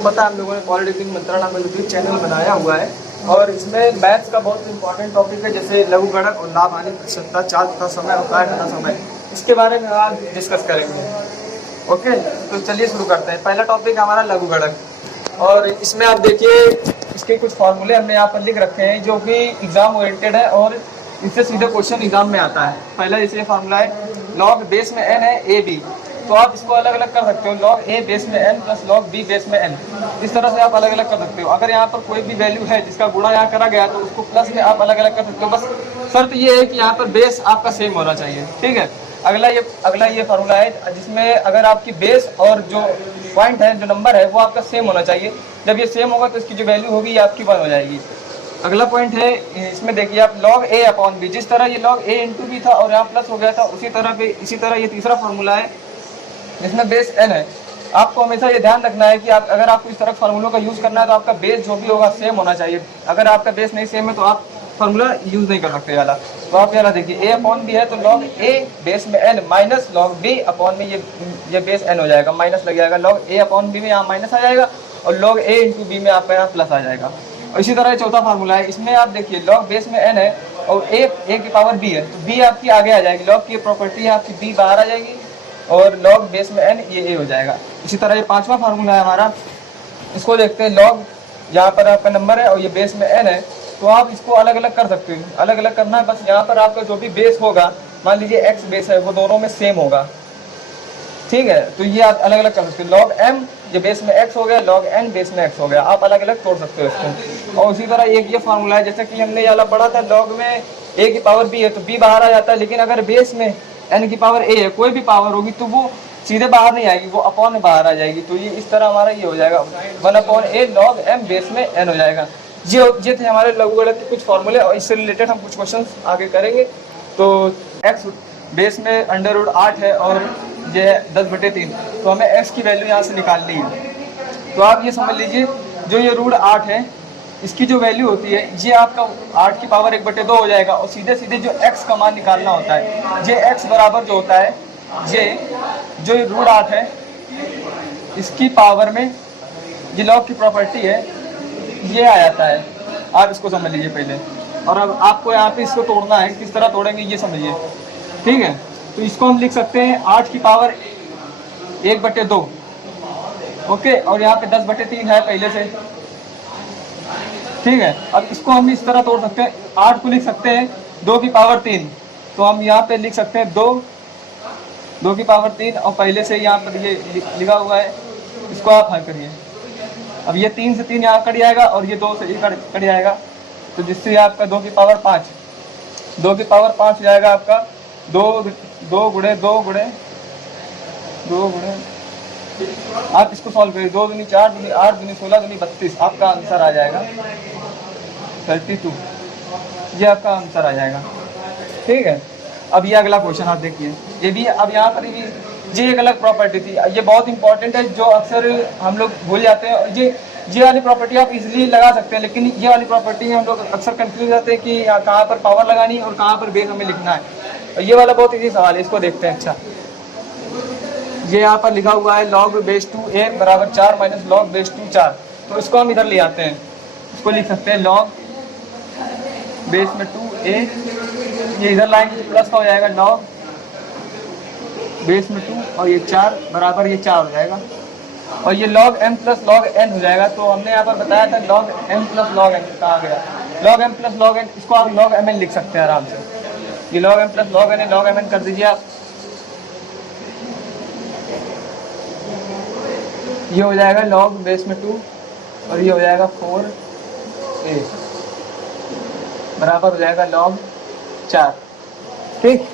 पता है हम लोगों ने पॉलिटेक्निक मंत्रणा में यूट्यूब चैनल बनाया हुआ है और इसमें मैथ्स का बहुत इंपॉर्टेंट टॉपिक है, जैसे लघुगणक और लाभ हानि प्रतिशतता, चाल तथा समय और कार्य तथा समय, इसके बारे में आज डिस्कस करेंगे। ओके, तो चलिए शुरू करते हैं। पहला टॉपिक हमारा लघुगणक और इसमें आप देखिए इसके कुछ फॉर्मूले हमने यहाँ पर लिख रखे हैं जो कि एग्जाम ओरिएंटेड है और इससे सीधे क्वेश्चन एग्जाम में आता है। पहला जैसे फॉर्मूला है लॉग बेस में n है ए बी, तो आप इसको अलग अलग कर सकते हो, लॉग ए बेस में n plus log B base में n, इस तरह से आप अलग अलग कर सकते हो। अगर यहाँ पर कोई भी वैल्यू है जिसका गुणा यहाँ करा गया तो उसको प्लस में आप अलग अलग कर सकते हो, बस शर्त ये है कि यहाँ पर बेस आपका सेम होना चाहिए। ठीक है, अगला ये फार्मूला है जिसमें अगर आपकी बेस और जो पॉइंट है, जो नंबर है, वो आपका सेम होना चाहिए। जब ये सेम होगा तो इसकी जो वैल्यू होगी ये आपकी 1 हो जाएगी। अगला पॉइंट है इसमें देखिए आप लॉग ए अपॉन बी, जिस तरह ये लॉग ए इंटू बी था और यहाँ प्लस हो गया था, इसी तरह ये तीसरा फार्मूला है जिसमें बेस n है। आपको हमेशा ये ध्यान रखना है कि अगर आपको इस तरह फार्मूलों का यूज़ करना है तो आपका बेस जो भी होगा सेम होना चाहिए। अगर आपका बेस नहीं सेम है तो आप फार्मूला यूज़ नहीं कर सकते वाला। तो आप यहाँ देखिए ए अपॉन बी है तो लॉग ए बेस में n minus log B upon में ये बेस n हो जाएगा, माइनस लग जाएगा, लॉग ए अपॉन बी में यहाँ माइनस आ जाएगा और लॉग ए इंटू बी में आपका यहाँ प्लस आ जाएगा। और इसी तरह चौथा फार्मूला है, इसमें आप देखिए लॉग बेस में n है और ए की पावर b है, तो b आपकी आगे आ जाएगी, लॉग की प्रॉपर्टी है आपकी b बाहर आ जाएगी और लॉग बेस में n ये a हो जाएगा। इसी तरह ये पांचवा फार्मूला है हमारा, इसको देखते हैं लॉग यहाँ पर आपका नंबर है और ये बेस में n है, तो आप इसको अलग अलग कर सकते हो। अलग अलग करना है, बस यहाँ पर आपका जो भी बेस होगा, मान लीजिए x बेस है, वो दोनों में सेम होगा। ठीक है, तो ये आप अलग अलग कर सकते हो। लॉग m ये बेस में x हो गया, लॉग n बेस में x हो गया, आप अलग अलग तोड़ सकते हो इसको। और उसी तरह एक ये फार्मूला है, जैसे कि हमने वाला पढ़ा था, लॉग में a की पावर b है तो b बाहर आ जाता है, लेकिन अगर बेस में n की पावर a है, कोई भी पावर होगी तो वो सीधे बाहर नहीं आएगी, वो अपॉन में बाहर आ जाएगी। तो ये इस तरह हमारा ये हो जाएगा 1/a लॉग m बेस में n हो जाएगा। ये थे हमारे लघुगणक के कुछ फॉर्मूले और इससे रिलेटेड हम कुछ क्वेश्चन आगे करेंगे। तो x बेस में √8 है और ये 10/3, तो हमें x की वैल्यू यहाँ से निकालनी है। तो आप ये समझ लीजिए जो ये √8 है इसकी जो वैल्यू होती है ये आपका 8 की पावर 1/2 हो जाएगा और सीधे सीधे जो x का मान निकालना होता है, ये x बराबर जो होता है, ये जो √8 है इसकी पावर में ये लॉग की प्रॉपर्टी है, ये आ जाता है। आप इसको समझ लीजिए पहले, और अब आपको यहाँ पे इसको तोड़ना है, किस तरह तोड़ेंगे ये समझिए। ठीक है, तो इसको हम लिख सकते हैं 8 की पावर 1/2, ओके, और यहाँ पे 10/3 है पहले से। ठीक है, अब इसको हम इस तरह तोड़ सकते हैं, 8 को लिख सकते हैं 2 की पावर 3, तो हम यहाँ पे लिख सकते हैं 2 की पावर 3 और पहले से यहाँ पर ये लिखा हुआ है, इसको आप हल करिए। अब ये 3 से 3 यहाँ कट जाएगा और ये 2 से ये कट जाएगा, तो जिससे आपका 2 की पावर 5 हो जाएगा आपका 2 गुणे 2 गुणे, आप इसको सॉल्व करिए, 2 दूनी 4 दूनी 8 दूनी 16 दूनी 32, आपका आंसर आ जाएगा 32, ये आपका आंसर आ जाएगा। ठीक है, अब ये अगला क्वेश्चन आप देखिए, ये भी अब यहाँ पर भी ये एक अलग प्रॉपर्टी थी, ये बहुत इंपॉर्टेंट है जो अक्सर हम लोग भूल जाते हैं। और ये वाली प्रॉपर्टी आप इजीली लगा सकते हैं, लेकिन ये वाली प्रॉपर्टी में हम लोग अक्सर कंफ्यूज होते हैं कि कहाँ पर पावर लगानी है और कहाँ पर बेस हमें लिखना है। और ये वाला बहुत इजी सवाल है, इसको देखते हैं। अच्छा, ये यहाँ पर लिखा हुआ है लॉग बेस 2a बराबर 4 माइनस लॉग बेस 2 4, तो इसको हम इधर ले आते हैं, इसको लिख सकते हैं लॉग बेस में 2a, ये इधर लाएंगे प्लस का हो जाएगा लॉग बेस में 2 और ये 4 बराबर ये 4 हो जाएगा और ये log m plus log n हो जाएगा। तो हमने यहाँ पर बताया था log m plus log n कहाँ गया, log m plus log n, इसको आप log mn लिख सकते हैं आराम से। ये log m plus log n है, log mn कर दीजिए आप, ये हो जाएगा log बेस में 2 और ये हो जाएगा 4a बराबर हो जाएगा log 4। ठीक,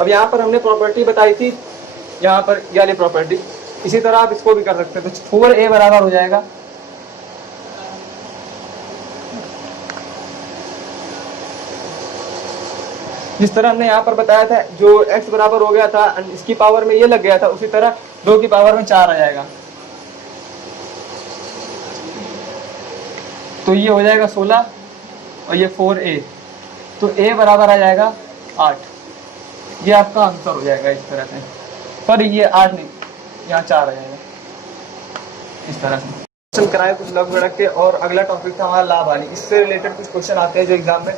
अब यहाँ पर हमने प्रॉपर्टी बताई थी, यहाँ पर ये वाली प्रॉपर्टी, इसी तरह आप इसको भी कर सकते हैं। तो 4a बराबर हो जाएगा जिस तरह हमने यहाँ पर बताया था, जो x बराबर हो गया था इसकी पावर में ये लग गया था, उसी तरह 2 की पावर में 4 आ जाएगा, तो ये हो जाएगा 16 और ये 4a, तो a बराबर आ जाएगा 8। ये आपका आंसर हो जाएगा इस तरह से। पर ये 8 नहीं, यहाँ 4 आ जाएगा इस तरह से। क्वेश्चन कराए कुछ लघु गणक के, और अगला टॉपिक था हमारा लाभ हानि। इससे रिलेटेड कुछ क्वेश्चन आते हैं जो एग्जाम में,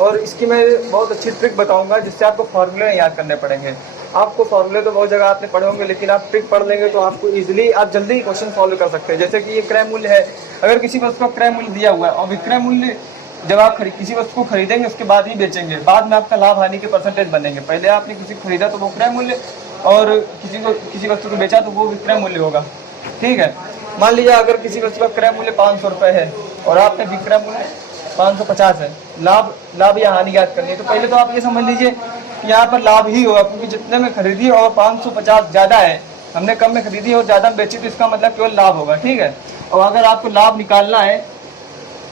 और इसकी मैं बहुत अच्छी ट्रिक बताऊंगा जिससे आपको फॉर्मूले याद करने पड़ेंगे। आपको फॉर्मूले तो बहुत जगह आपने पढ़े होंगे, लेकिन आप ट्रिक पढ़ लेंगे तो आपको इजीली आप जल्दी क्वेश्चन सॉल्व कर सकते हैं। जैसे कि ये क्रय मूल्य है, अगर किसी वस्तु का क्रय मूल्य दिया हुआ है और विक्रय मूल्य जब आप किसी वस्तु को खरीदेंगे उसके बाद ही बेचेंगे, बाद में आपका लाभ हानि के परसेंटेज बनेंगे। पहले आपने किसी को खरीदा तो वो क्रय मूल्य, और किसी वस्तु को बेचा तो वो विक्रय मूल्य होगा। ठीक है, मान लीजिए अगर किसी वस्तु का क्रय मूल्य 500 रुपये है और आपने विक्रय मूल्य 550 है, लाभ या हानि ज्ञात करनी है। तो पहले तो आप ये समझ लीजिए यहाँ पर लाभ ही होगा, क्योंकि जितने में खरीदी और 550 ज़्यादा है, हमने कम में खरीदी और ज़्यादा में बेची, तो इसका मतलब केवल लाभ होगा। ठीक है, और अगर आपको लाभ निकालना है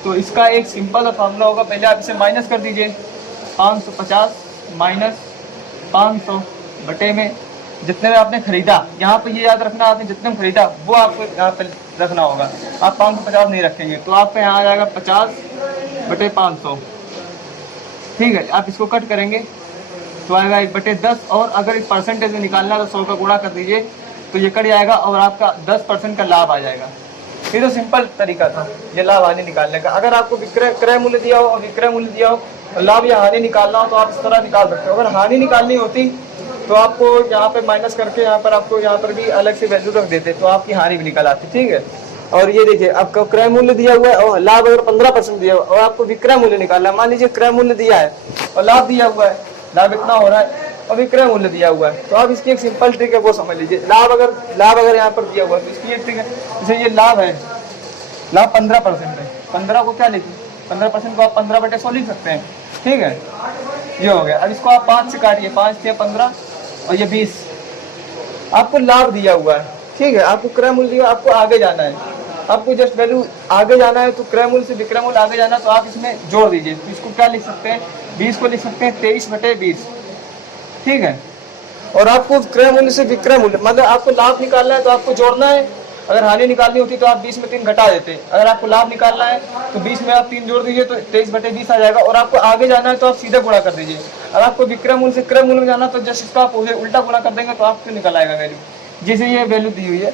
तो इसका एक सिंपल सा फार्मूला होगा। पहले आप इसे माइनस कर दीजिए, 550 माइनस 500 बटे में जितने में आपने खरीदा। यहाँ पे ये याद रखना, आपने जितने में खरीदा वो आपको यहाँ पे रखना होगा। आप 550 नहीं रखेंगे तो आपका यहाँ आ जाएगा 50 बटे 500। ठीक है, आप इसको कट करेंगे तो आएगा 1/10, और अगर इस परसेंटेज में निकालना है तो 100 का गुणा कर दीजिए तो ये कट जाएगा और आपका 10% का लाभ आ जाएगा। ये तो सिंपल तरीका था ये लाभ हानि निकालने का। अगर आपको क्रय मूल्य दिया हो और विक्रय मूल्य दिया हो, लाभ या हानि निकालना हो तो आप इस तरह निकाल सकते हो। अगर हानि निकालनी होती तो आपको यहाँ पे माइनस करके यहाँ पर आपको यहाँ पर भी अलग से वैल्यू रख देते तो आपकी हानि भी निकल आती। ठीक है, और ये देखिए आपका क्रय मूल्य दिया हुआ है और लाभ अगर 15% दिया हुआ है, और आपको विक्रय मूल्य निकालना है। मान लीजिए क्रय मूल्य दिया है और लाभ दिया हुआ है, लाभ इतना हो रहा है और विक्रय मूल्य दिया हुआ है, तो आप इसकी एक सिंपल ट्रिक है वो समझ लीजिए। लाभ अगर यहाँ पर दिया हुआ है तो इसकी एक ट्रिक है, जैसे ये लाभ है, लाभ 15% है, 15 को क्या लिखें, 15% को आप 15/100 लिख सकते हैं। ठीक है, ये हो गया। अब इसको आप 5 से काटिए, 5 से 15 और ये 20, आपको लाभ दिया हुआ है। ठीक है, आपको क्रय मूल्य दिया, आपको आगे जाना है, आपको जस्ट वैल्यू आगे जाना है, तो क्रय मूल्य से विक्रय मूल्य आगे जाना, तो आप इसमें जोड़ दीजिए। तो इसको क्या लिख सकते हैं, 20 को लिख सकते हैं 23/20। ठीक है, और आपको क्रय मूल्य से विक्रय मूल्य मतलब आपको लाभ निकालना है तो आपको जोड़ना है। अगर हानि निकालनी होती तो आप 20 में 3 घटा देते। अगर आपको लाभ निकालना है तो 20 में आप 3 जोड़ दीजिए तो 23/20 आ जाएगा, और आपको आगे जाना है तो आप सीधे गुणा कर दीजिए। अगर आपको विक्रय मूल्य से क्रय मूल्य में जाना तो जस्ट इसका आप उल्टा गुणा कर देंगे तो आपको निकल आएगा वैल्यू, जैसे ये वैल्यू दी हुई है।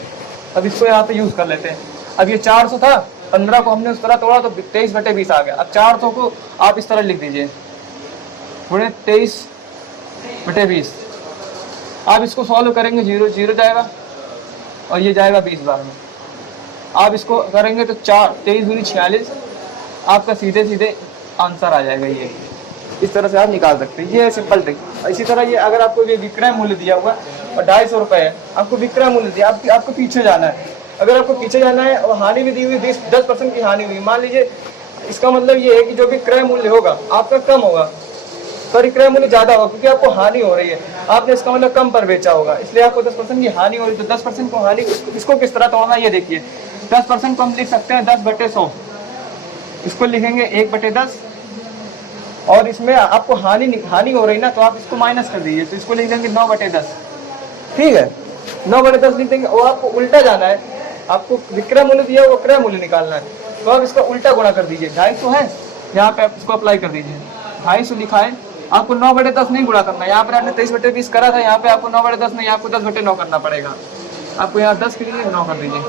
अब इसको यहाँ पे यूज कर लेते हैं। अब ये 400 था, 15 को हमने उस तरह तोड़ा तो 23/20 आ गया। अब 400 को आप इस तरह लिख दीजिए, थोड़े 23/20। आप इसको सॉल्व करेंगे, 0 0 जाएगा और ये जाएगा 20 बार में। आप इसको करेंगे तो 23 दूनी 46, आपका सीधे सीधे आंसर आ जाएगा। ये इस तरह से आप निकाल सकते हैं, ये है सिंपल ट्रिक। इसी तरह ये अगर आपको ये विक्रय मूल्य दिया हुआ और 250 रुपये है, आपको विक्रय मूल्य दिया, आपको पीछे जाना है। अगर आपको पीछे जाना है और हानि भी दी हुई 10% की हानि हुई, मान लीजिए, इसका मतलब ये है कि जो भी क्रय मूल्य होगा आपका कम होगा, पर क्रय मूल्य ज्यादा होगा क्योंकि आपको हानि हो रही है, आपने इसका मतलब कम पर बेचा होगा, इसलिए आपको 10% की हानि हो रही है। तो 10% को हानि, इसको किस तरह तोड़ना ये देखिए। 10% को हम लिख सकते हैं 10/100, इसको लिखेंगे 1/10, और इसमें आपको हानि हो रही ना तो आप इसको माइनस कर दीजिए, तो इसको लिख देंगे 9/10। ठीक है, 9/10 लिख देंगे, और आपको उल्टा जाना है, आपको विक्रय मूल्य दिया वो क्रय मूल्य निकालना है, तो आप इसका उल्टा गुणा कर दीजिए। 250 है, यहाँ पे आप इसको अप्लाई कर दीजिए, 250 लिखा है, आपको 9/10 नहीं गुणा करना है। यहाँ पर आपने 23/20 करा था, यहाँ पे आपको 9/10 नहीं, आपको 10/9 करना पड़ेगा। आपको यहाँ 10 के लिए 9 कर दीजिए।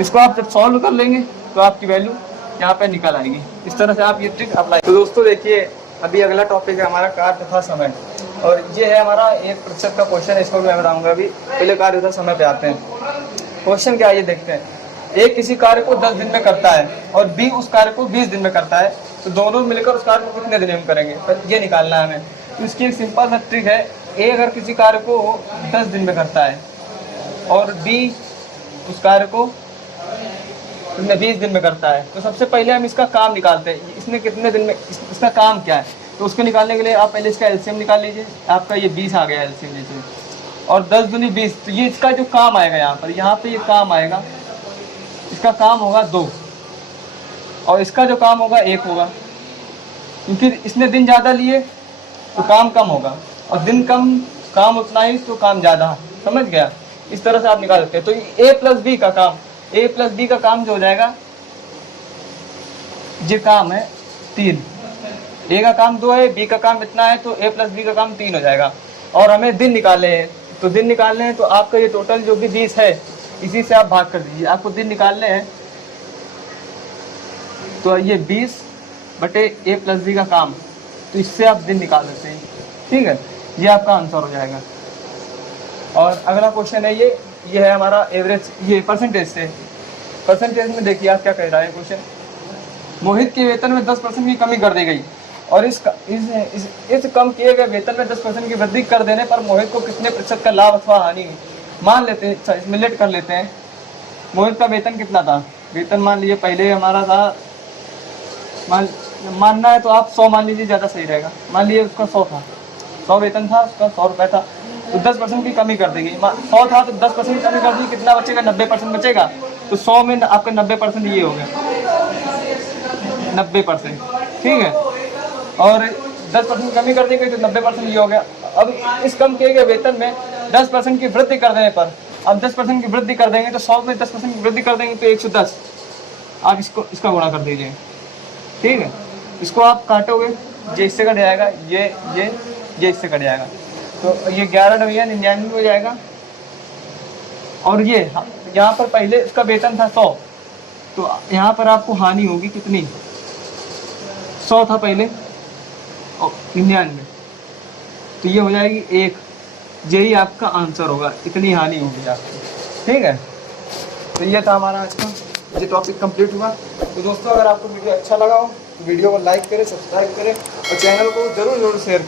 इसको आप जब सॉल्व कर लेंगे तो आपकी वैल्यू यहाँ पे निकल आएगी। इस तरह से आप ये ट्रिक अप्लाई। तो दोस्तों देखिए, अभी अगला टॉपिक है हमारा कार्य तथा समय, और ये है हमारा 1% का क्वेश्चन है, इसको मैं बताऊंगा। अभी पहले कार्य तथा समय पे आते हैं। क्वेश्चन क्या है ये देखते हैं। ए किसी कार्य को 10 दिन में करता है और बी उस कार्य को 20 दिन में करता है, तो दोनों मिलकर उस कार्य को कितने दिन में करेंगे, ये निकालना है हमें। तो इसकी एक सिंपल सा ट्रिक है। ए अगर किसी कार्य को 10 दिन में करता है और बी उस कार्य को 20 दिन में करता है, तो सबसे पहले हम इसका काम निकालते हैं, इसने कितने दिन में, इसका काम क्या है। तो उसको निकालने के लिए आप पहले इसका एलसीएम निकाल लीजिए। आपका ये 20 आ गया एलसीएम लीजिए, और 10 दूनी 20, तो ये इसका जो काम आएगा यहाँ पे ये काम आएगा, इसका काम होगा 2, और इसका जो काम होगा 1 होगा, क्योंकि इसने दिन ज़्यादा लिए तो काम कम होगा, और दिन कम काम उतना ही तो काम ज़्यादा। समझ गया, इस तरह से आप निकाल सकते हैं। तो ए प्लस बी का काम, ए प्लस बी का काम जो हो जाएगा, ये काम है 3, ए का काम 2 है, बी का काम इतना है, तो ए प्लस बी का काम 3 हो जाएगा। और हमें दिन निकालने हैं। तो दिन निकालने हैं तो आपका ये टोटल जो भी 20 है इसी से आप भाग कर दीजिए। आपको दिन निकालने हैं तो ये 20/a+b का काम, तो इससे आप दिन निकाल सकते हैं। ठीक है, ये आपका आंसर हो जाएगा। और अगला क्वेश्चन है ये है हमारा एवरेज, ये परसेंटेज से। परसेंटेज में देखिए आप क्या कह रहा है क्वेश्चन। मोहित के वेतन में 10% की कमी कर दी गई और इस कम किए गए वेतन में 10% की वृद्धि कर देने पर मोहित को कितने प्रतिशत का लाभ अथवा हानि हुई। मान लेते हैं, अच्छा इसमें लेट कर लेते हैं। मोहित का वेतन कितना था, वेतन मान लीजिए पहले हमारा था, मानना है तो आप 100 मान लीजिए, ज़्यादा सही रहेगा। मान लीजिए उसका 100 था, 100 वेतन था उसका, 100 रुपये था, तो 10% की कमी कर देगी। 100 था तो 10% की कमी कर दी, कितना बचेगा, 90% बचेगा। तो 100 में आपका 90% ये हो गया, 90%। ठीक है, और 10% कमी कर दी गई तो 90% ये हो गया। अब इस कम किए गए वेतन में 10% की वृद्धि कर देने पर, अब 10% की वृद्धि कर देंगे तो 100 में 10% की वृद्धि कर देंगे तो 110। आप इसका गुणा कर दीजिए। ठीक है, इसको आप काटोगे, ये इससे कट जाएगा, ये इससे कट जाएगा, तो ये 11 9 99 हो जाएगा। और ये यहाँ पर पहले इसका वेतन था 100, तो यहाँ पर आपको हानि होगी कितनी, 100 था पहले और 99, तो ये हो जाएगी 1। यही आपका आंसर होगा, इतनी हानि होगी आपकी। ठीक है, तो ये था हमारा आज का, ये टॉपिक कंप्लीट हुआ। तो दोस्तों अगर आपको वीडियो अच्छा लगा हो तो वीडियो को लाइक करें, सब्सक्राइब करें और चैनल को जरूर शेयर करें।